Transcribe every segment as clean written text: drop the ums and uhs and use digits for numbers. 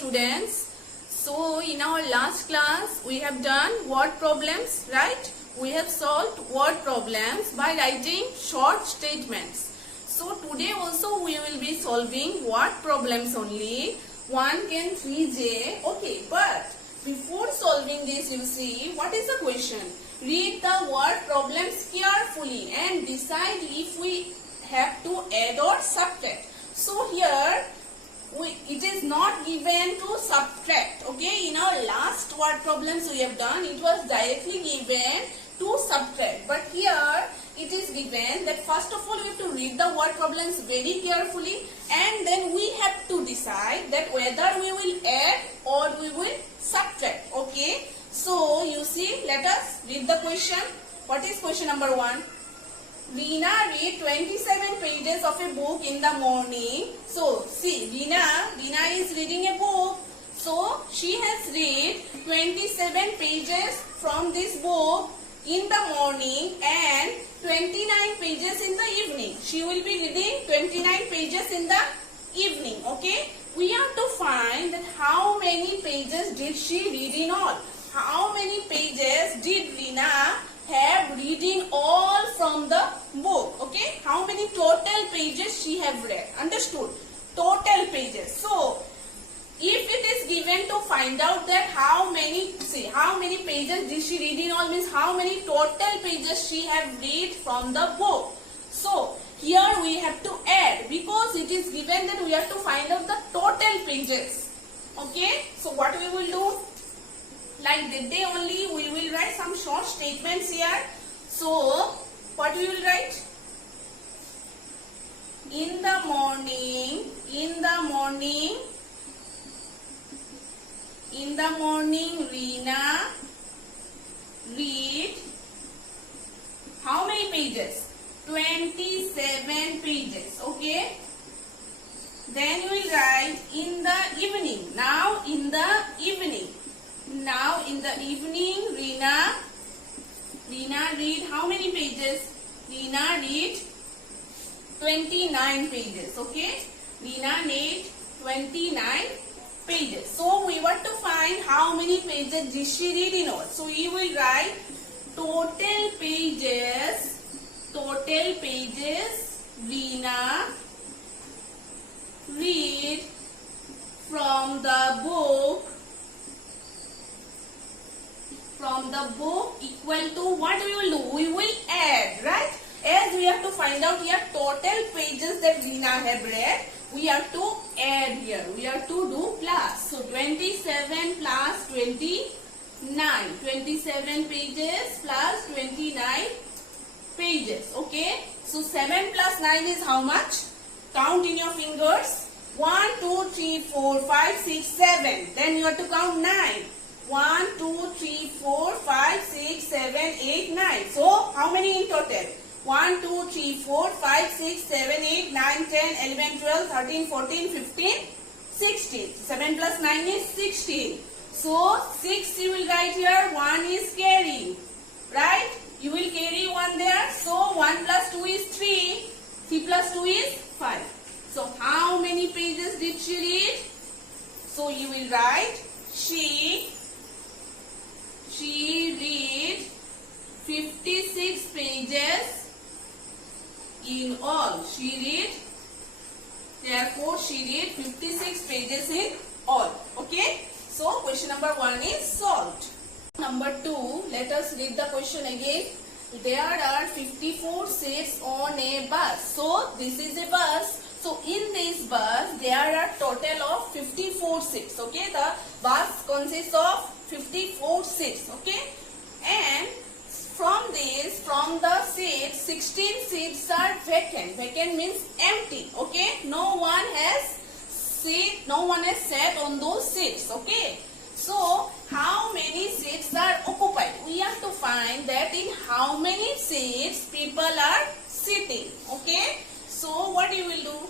students. So in our last class we have done word problems, right? We have solved word problems by writing short statements. So today also we will be solving word problems only. 1 can 3J. Okay, but before solving this, you see what is the question? Read the word problems carefully and decide if we have to add or subtract. So here it is not given to subtract. Okay, in our last word problems we have done, it was directly given to subtract, but here it is given that first of all we have to read the word problems very carefully and then we have to decide that whether we will add or we will subtract. Okay, so you see, let us read the question. What is question number 1? Reena read 27 pages of a book in the morning. So see, Reena is reading a book. So she has read 27 pages from this book in the morning and 29 pages in the evening. She will be reading 29 pages in the evening. Okay, we have to find that how many pages did she read in all. How many pages did Reena have reading all from the book? Okay, how many total pages she have read? Understood? Total pages. So if it is given to find out that how many pages did she read in all, means how many total pages she have read from the book. So here we have to add, because it is given that we have to find out the total pages. Okay, so what we will do? Like that day only we will write some short statements here. So what we will write? In the morning, Reena read how many pages? 27 pages. Okay. Then we will write in the evening. Now in the evening, Reena read how many pages? Reena read 29 pages. Okay. Reena read 29 pages. So we want to find how many pages did she read in all. So we will write total pages Reena read from the book equal to, what we will do? We will add, right? As we have to find out here total pages that Reena have read, we have to add here. We have to do plus. So 27 plus 29. 27 pages plus 29 pages. Okay. So 7 plus 9 is how much? Count in your fingers. 1, 2, 3, 4, 5, 6, 7. Then you have to count 9. 1, 2, 3, 4, 5, 6, 7, 8, 9. So how many in total? 1, 2, 3, 4, 5, 6, 7, 8, 9, 10, 11, 12, 13, 14, 15, 16. 7 plus 9 is 16. So 6 you will write here. 1 is carry. Right? You will carry 1 there. So 1 plus 2 is 3. 3 plus 2 is 5. So how many pages did she read? So you will write she read 56 pages in all. Therefore she read 56 pages in all. Okay. So question number 1 is solved. Number 2, let us read the question again. There are 54 seats on a bus. So this is a bus. So in this bus there are total of 54 seats. Okay, the bus consists of 54 seats. Okay, and from the seats, 16 seats are vacant. Vacant means empty. Okay, no one has sat on those seats. Okay, so how many seats are occupied? We have to find that in how many seats people are sitting. Okay, so what you will do?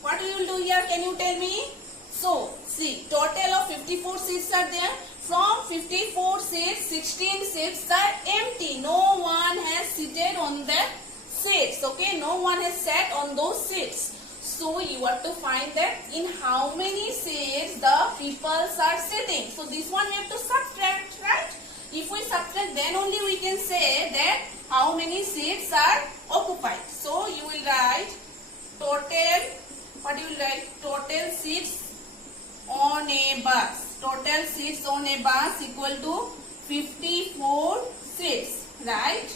What you will do here? Can you tell me? So see, total of 54 seats are there. From 54 seats, 16 seats are empty. No one has seated on the seats. Okay, no one has sat on those seats. So you have to find that in how many seats the peoples are sitting. So this one we have to subtract, right? If we subtract, then only we can say that how many seats are occupied. So you will write total, what you will write? Total seats on a bus. Total seats on a bus equal to 54 seats, right?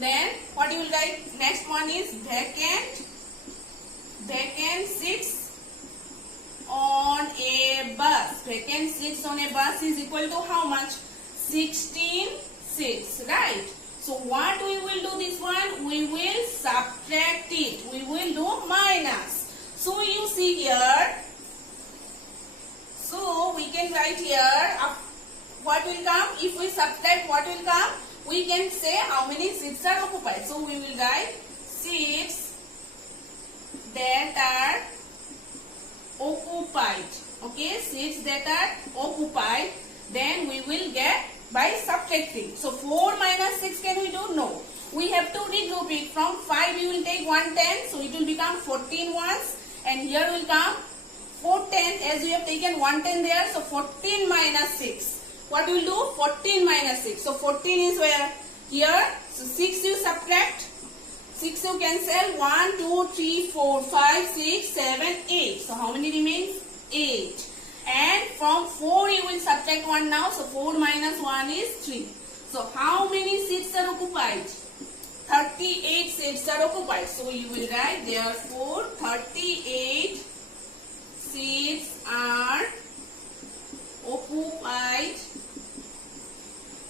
Then what you will write? Next one is vacant. Vacant seats on a bus. Vacant seats on a bus is equal to how much? 16 seats, right? So what we will do this one? We will subtract it. We will do minus. So you see here. So we can write here what will come. If we subtract, what will come? We can say how many seats are occupied. So we will write seats that are occupied. Okay, seats that are occupied. Then we will get by subtracting. So 4 minus 6 can we do? No. We have to regroup it. From 5 we will take 1 10. So it will become 14 ones. And here will come 4 10 as we have taken 1 10 there. So 14 minus 6. What we will do? 14 minus 6. So 14 is where? Here. So 6 you subtract. 6 you cancel. 1, 2, 3, 4, 5, 6, 7, 8. So how many remains? 8. And from 4 you will subtract 1 now. So 4 minus 1 is 3. So how many seats are occupied? 38 seats are occupied. So you will write therefore 38 seats are occupied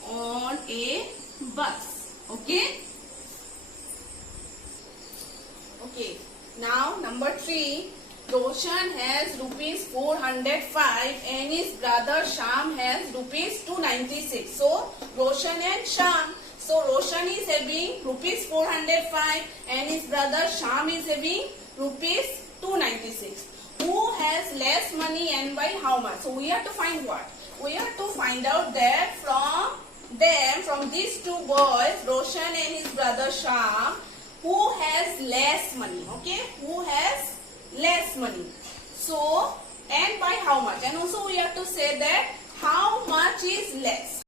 on a bus. Okay. Okay. Now number 3. Roshan has rupees 405 and his brother Sham has rupees 296. So Roshan and Sham. So Roshan is having rupees 405 and his brother Sham is having rupees 296. Who has less money and by how much? So we have to find what? We have to find out that from these two boys, Roshan and his brother Sham, who has less money? Okay, who has less money? So, and by how much? And also we have to say that how much is less.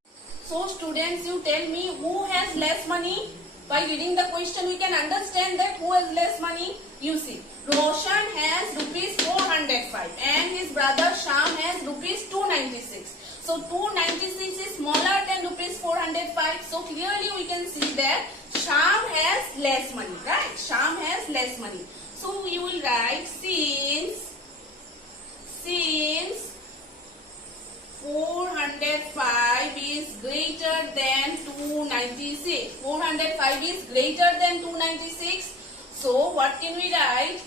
So students, you tell me who has less money. By reading the question we can understand that who has less money. You see, Roshan has rupees 405 and his brother Sham has rupees 296. So 296 is smaller than rupees 405. So clearly we can see that Sham has less money, right? Sham has less money. So we will write since 405 is greater than 296. 405 is greater than 296. So what can we write?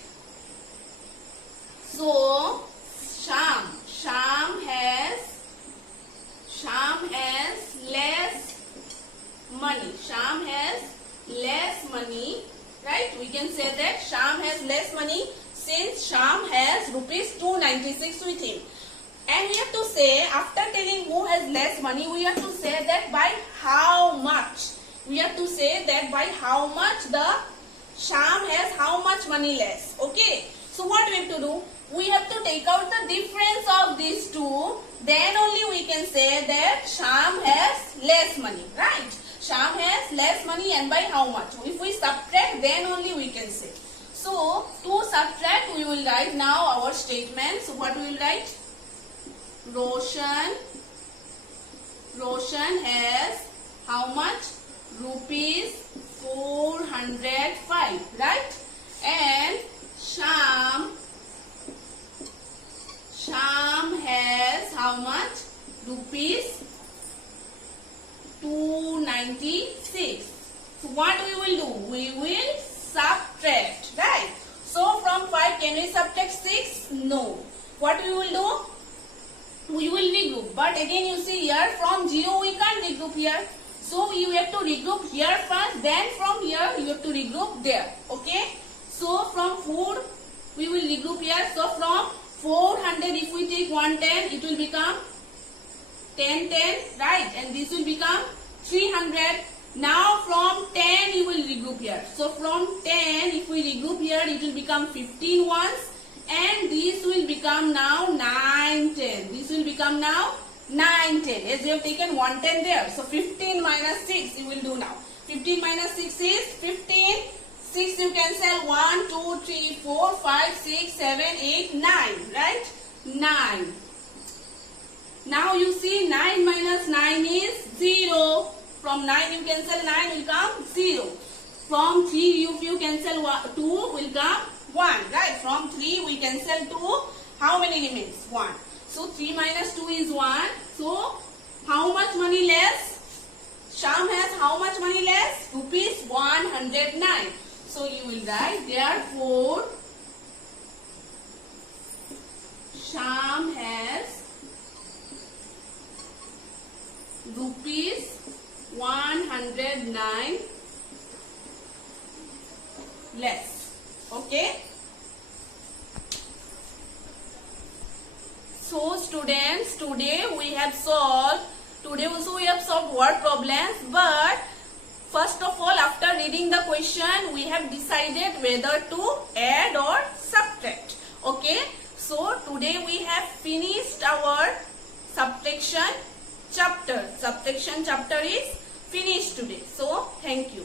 So Sham has less money. Sham has less money, right? We can say that Sham has less money since Sham has rupees 296 with him. And we have to say, after telling who has less money, we have to say that by how much. We have to say that by how much the Sham has how much money less. Okay. So what we have to do? We have to take out the difference of these two. Then only we can say that Sham has less money. Right? Sham has less money and by how much? If we subtract, then only we can say. So to subtract, we will write now our statement. So what we will write? Roshan has how much? Rupees 405, right? And Sham has how much? Rupees 296. So what we will do? We will subtract, right? So from 5 can we subtract 6? No. What we will do? We will regroup. But again you see here from 0 we can't regroup here. So you have to regroup here first, then from here you have to regroup there. Okay. So from 4 we will regroup here. So from 400 if we take 110 it will become 1010, right? And this will become 300. Now from 10 you will regroup here. So from 10 if we regroup here it will become 15 ones and this will become now 9, 10. This will become now 9, 10 as you have taken 110 there. So 15 minus 6 you will do now. 15 minus 6 is 15. 6 you cancel 1, 2, 3, 4, 5, 6, 7, 8, 9. Right? 9. Now you see 9 minus 9 is 0. From 9 you cancel 9 will come 0. From 3 you cancel 2 will come 1. Right? From 3 we cancel 2. How many remains? 1. So 3 minus 2 is 1. So how much money less? Sham has how much money less? Rupees 109. So you will write therefore Sham has rupees 109 less. Okay. So students, today we have solved word problems, but first of all after reading the question we have decided whether to add or subtract. Okay. So today we have finished our subtraction chapter. Subtraction chapter is finished today. So thank you.